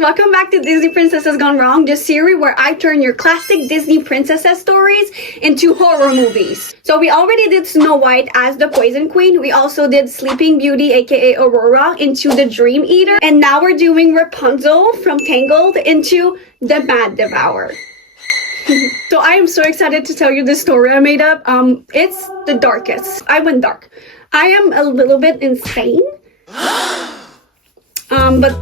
welcome back to Disney Princesses Gone Wrong, the series where I turn your classic Disney princesses stories into horror movies. So we already did Snow White as the Poison Queen. We also did Sleeping Beauty, aka Aurora, into the Dream Eater. And now we're doing Rapunzel from Tangled into the Mad Devourer. So I am so excited to tell you this story I made up. It's the darkest. I went dark. I am a little bit insane. But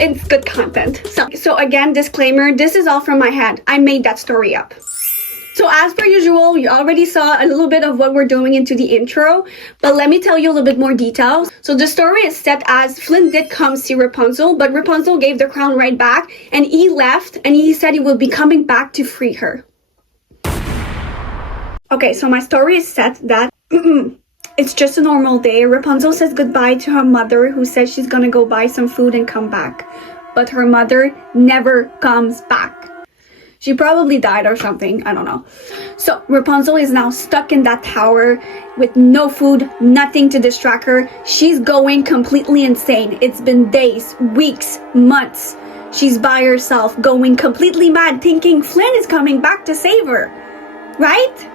it's good content. So again, disclaimer, this is all from my head. I made that story up. So as per usual, you already saw a little bit of what we're doing into the intro, but let me tell you a little bit more details. So the story is set as Flynn did come see Rapunzel, but Rapunzel gave the crown right back, and he left, and he said he will be coming back to free her. Okay, so my story is set that it's just a normal day. Rapunzel says goodbye to her mother, who says she's gonna go buy some food and come back. But her mother never comes back. She probably died or something, I don't know. So Rapunzel is now stuck in that tower with no food, nothing to distract her. She's going completely insane. It's been days, weeks, months. She's by herself, going completely mad, thinking Flynn is coming back to save her. Right?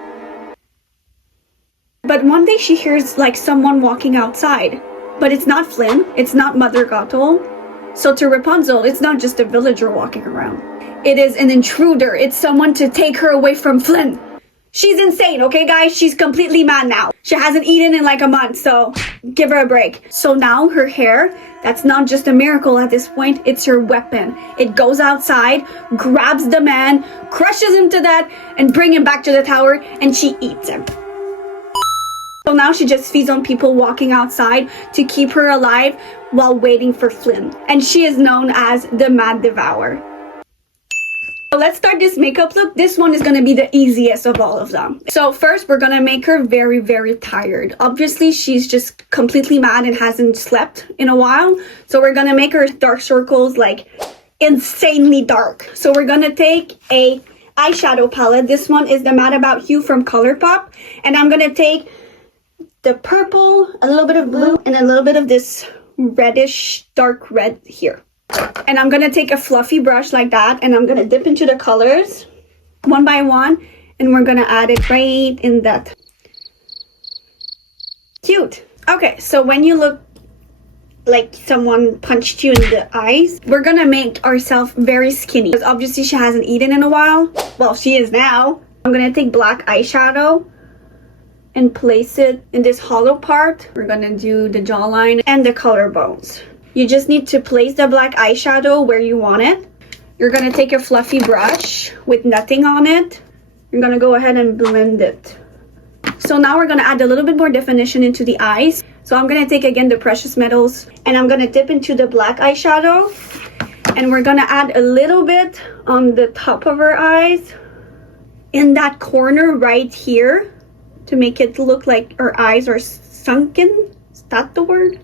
But one day she hears like someone walking outside. But it's not Flynn, it's not Mother Gothel. So to Rapunzel, it's not just a villager walking around. It is an intruder. It's someone to take her away from Flynn. She's insane, okay guys? She's completely mad now. She hasn't eaten in like a month, so give her a break. So now her hair, that's not just a miracle at this point, it's her weapon. It goes outside, grabs the man, crushes him to death, and brings him back to the tower, and she eats him. So now she just feeds on people walking outside to keep her alive while waiting for Flynn. And she is known as the Mad Devourer. So let's start this makeup look. This one is going to be the easiest of all of them. So first, we're going to make her very, very tired. Obviously, she's just completely mad and hasn't slept in a while. So we're going to make her dark circles like insanely dark. So we're going to take a eyeshadow palette. This one is the Mad About Hue from ColourPop. And I'm going to take the purple, a little bit of blue, and a little bit of this reddish dark red here. And I'm gonna take a fluffy brush like that, and I'm gonna dip into the colors one by one, and we're gonna add it right in that. Cute. Okay, so when you look like someone punched you in the eyes, we're gonna make ourselves very skinny, because obviously she hasn't eaten in a while. Well, she is now. I'm gonna take black eyeshadow and place it in this hollow part. We're gonna do the jawline and the collarbones. You just need to place the black eyeshadow where you want it. You're gonna take a fluffy brush with nothing on it. You're gonna go ahead and blend it. So now we're gonna add a little bit more definition into the eyes. So I'm gonna take again the precious metals, and I'm gonna dip into the black eyeshadow, and we're gonna add a little bit on the top of her eyes, in that corner right here, to make it look like her eyes are sunken. Is that the word?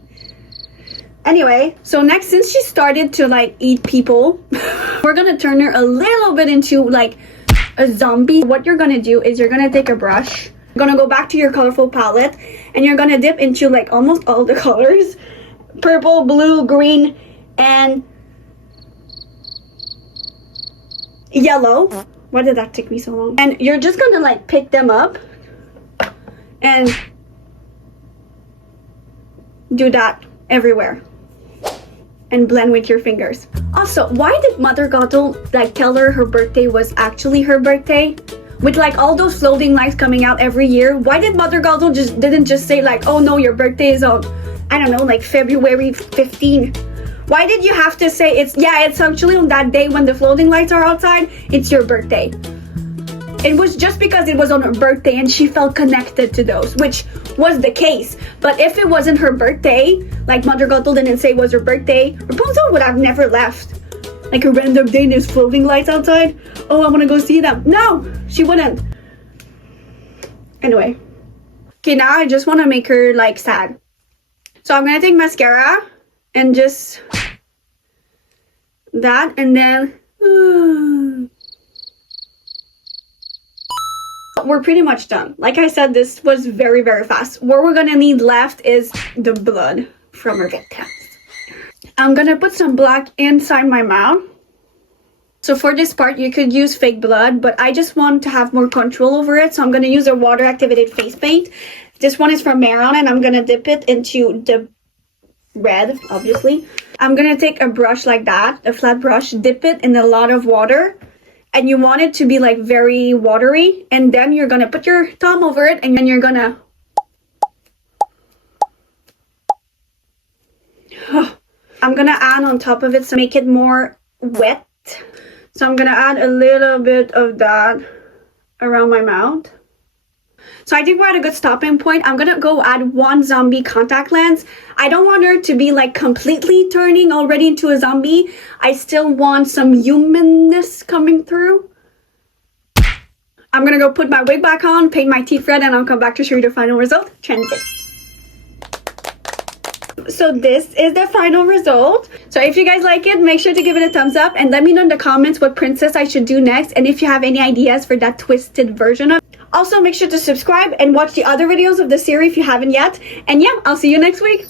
Anyway, so next, since she started to like eat people, we're gonna turn her a little bit into like a zombie. What you're gonna do is you're gonna take a brush, you're gonna go back to your colorful palette, and you're gonna dip into like almost all the colors. Purple, blue, green, and yellow. Why did that take me so long? And you're just gonna like pick them up and do that everywhere and blend with your fingers. Also, why did Mother Gothel like tell her birthday was actually her birthday? With like all those floating lights coming out every year, why did Mother Gothel didn't just say like, oh no, your birthday is on, I don't know, like February 15? Why did you have to say it's actually on that day when the floating lights are outside, it's your birthday? It was just because it was on her birthday and she felt connected to those, which was the case. But if it wasn't her birthday, like Mother Gothel didn't say it was her birthday, Rapunzel would have never left. Like a random day and there's floating lights outside. Oh, I want to go see them. No, she wouldn't. Anyway. Okay, now I just want to make her like sad. So I'm going to take mascara and just that, and then we're pretty much done. Like I said, this was very, very fast. What we're gonna need left is the blood from her victims. I'm gonna put some black inside my mouth. So for this part, you could use fake blood, but I just want to have more control over it. So I'm gonna use a water activated face paint. This one is from Maron, and I'm gonna dip it into the red, obviously. I'm gonna take a brush like that, a flat brush, dip it in a lot of water. And you want it to be like very watery. And then you're gonna put your thumb over it, and then you're gonna... I'm gonna add on top of it to make it more wet. So I'm gonna add a little bit of that around my mouth. So I think we're at a good stopping point. I'm gonna go add one zombie contact lens. I don't want her to be like completely turning already into a zombie. I still want some humanness coming through. I'm gonna go put my wig back on, paint my teeth red, and I'll come back to show you the final result. Transition. So this is the final result. So if you guys like it, make sure to give it a thumbs up and let me know in the comments what princess I should do next, and if you have any ideas for that twisted version of it. Also, make sure to subscribe and watch the other videos of the series if you haven't yet. And yeah, I'll see you next week.